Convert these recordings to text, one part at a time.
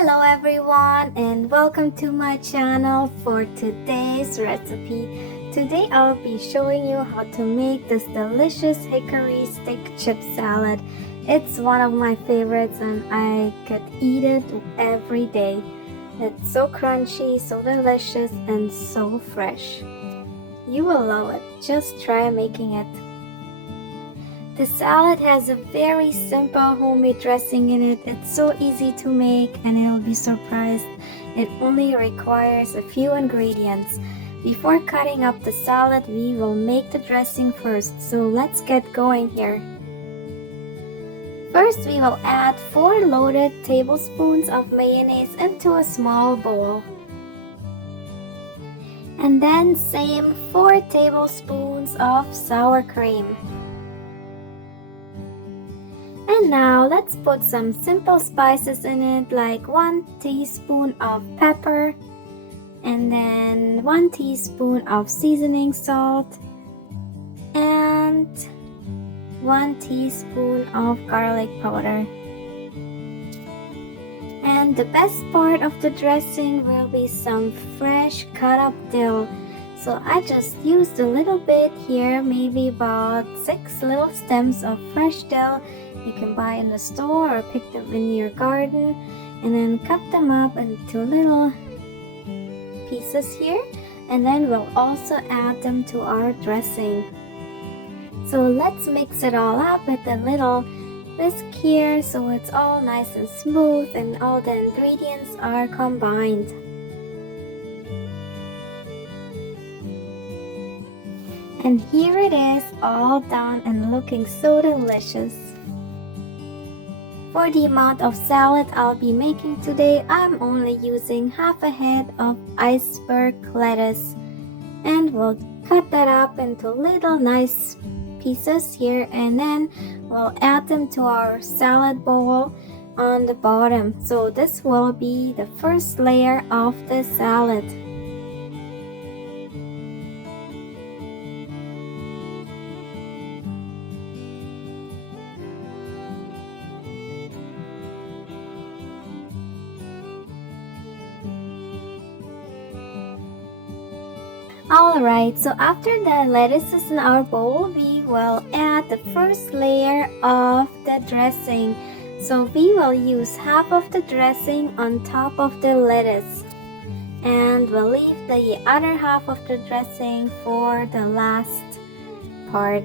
Hello everyone and welcome to my channel for today's recipe. Today I'll be showing you how to make this delicious hickory stick chip salad. It's one of my favorites and I could eat it every day. It's so crunchy, so delicious, and so fresh. You will love it. Just try making it. The salad has a very simple homemade dressing in it. It's so easy to make and you'll be surprised. It only requires a few ingredients. Before cutting up the salad, we will make the dressing first. So let's get going here. First, we will add 4 loaded tablespoons of mayonnaise into a small bowl. And then same 4 tablespoons of sour cream. And now let's put some simple spices in it, like 1 teaspoon of pepper and then 1 teaspoon of seasoning salt and 1 teaspoon of garlic powder. And the best part of the dressing will be some fresh cut up dill. So I just used a little bit here, maybe about 6 little stems of fresh dill. You can buy in the store or pick them in your garden, and then cut them up into little pieces here, and then we'll also add them to our dressing. So let's mix it all up with a little whisk here so it's all nice and smooth and all the ingredients are combined. And here it is, all done and looking so delicious. For the amount of salad I'll be making today, I'm only using half a head of iceberg lettuce. And we'll cut that up into little nice pieces here, and then we'll add them to our salad bowl on the bottom. So this will be the first layer of the salad. Alright, so after the lettuce is in our bowl, we will add the first layer of the dressing. So we will use half of the dressing on top of the lettuce. And we'll leave the other half of the dressing for the last part.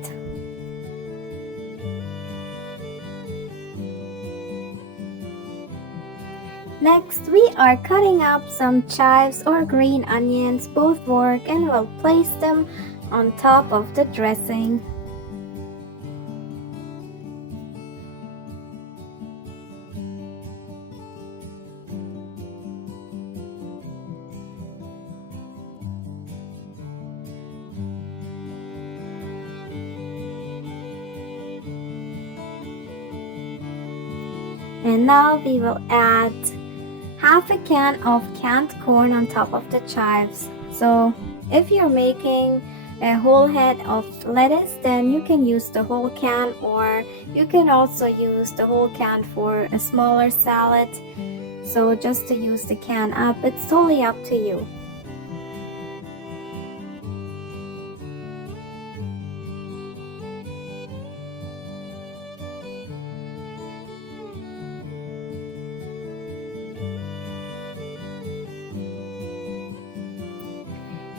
Next, we are cutting up some chives or green onions, both work, and we'll place them on top of the dressing. And now we will add half a can of canned corn on top of the chives. So if you're making a whole head of lettuce, then you can use the whole can, or you can also use the whole can for a smaller salad. So just to use the can up, it's totally up to you.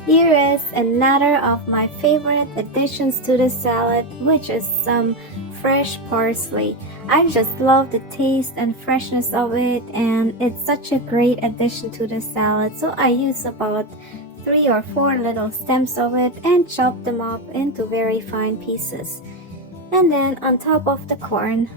Here is another of my favorite additions to the salad, which is some fresh parsley. I just love the taste and freshness of it, and it's such a great addition to the salad. So I use about 3 or 4 little stems of it and chop them up into very fine pieces. And then on top of the corn.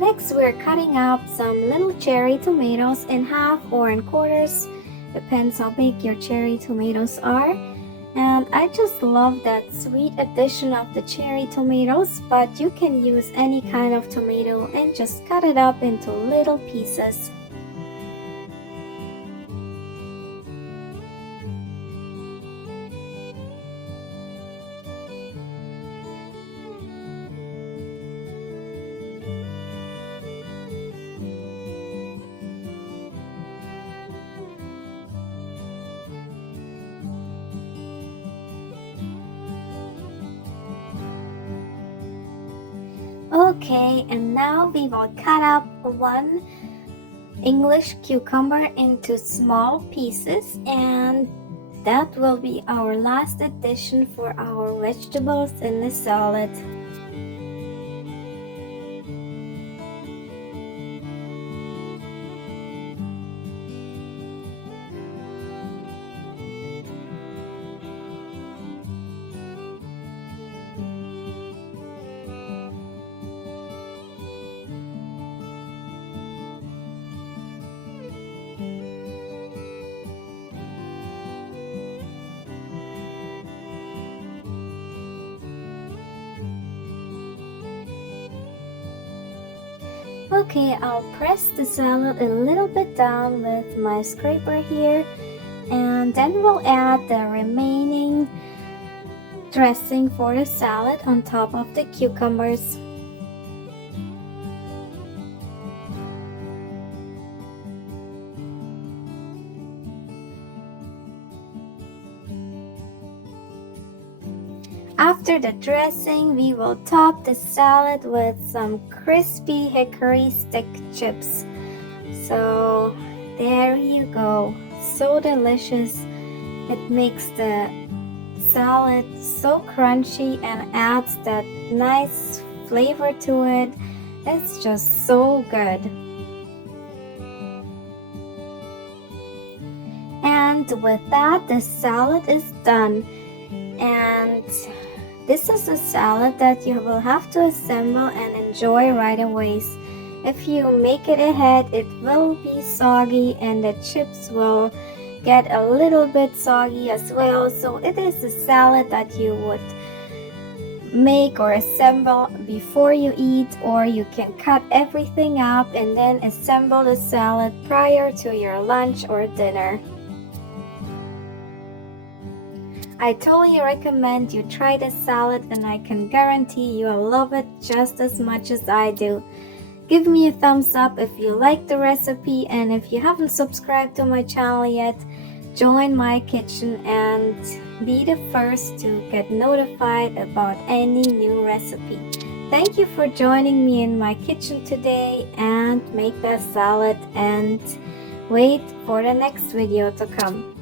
Next, we're cutting up some little cherry tomatoes in half or in quarters. Depends how big your cherry tomatoes are. And I just love that sweet addition of the cherry tomatoes, but you can use any kind of tomato and just cut it up into little pieces. Okay, and now we will cut up one English cucumber into small pieces, and that will be our last addition for our vegetables in the salad. Okay, I'll press the salad a little bit down with my scraper here, and then we'll add the remaining dressing for the salad on top of the cucumbers. After the dressing, we will top the salad with some crispy hickory stick chips. So there you go, so delicious. It makes the salad so crunchy and adds that nice flavor to it. It's just so good. And with that, the salad is done. And this is a salad that you will have to assemble and enjoy right away. If you make it ahead, it will be soggy and the chips will get a little bit soggy as well. So it is a salad that you would make or assemble before you eat, or you can cut everything up and then assemble the salad prior to your lunch or dinner. I totally recommend you try this salad, and I can guarantee you'll love it just as much as I do. Give me a thumbs up if you like the recipe, and if you haven't subscribed to my channel yet, join my kitchen and be the first to get notified about any new recipe. Thank you for joining me in my kitchen today, and make that salad and wait for the next video to come.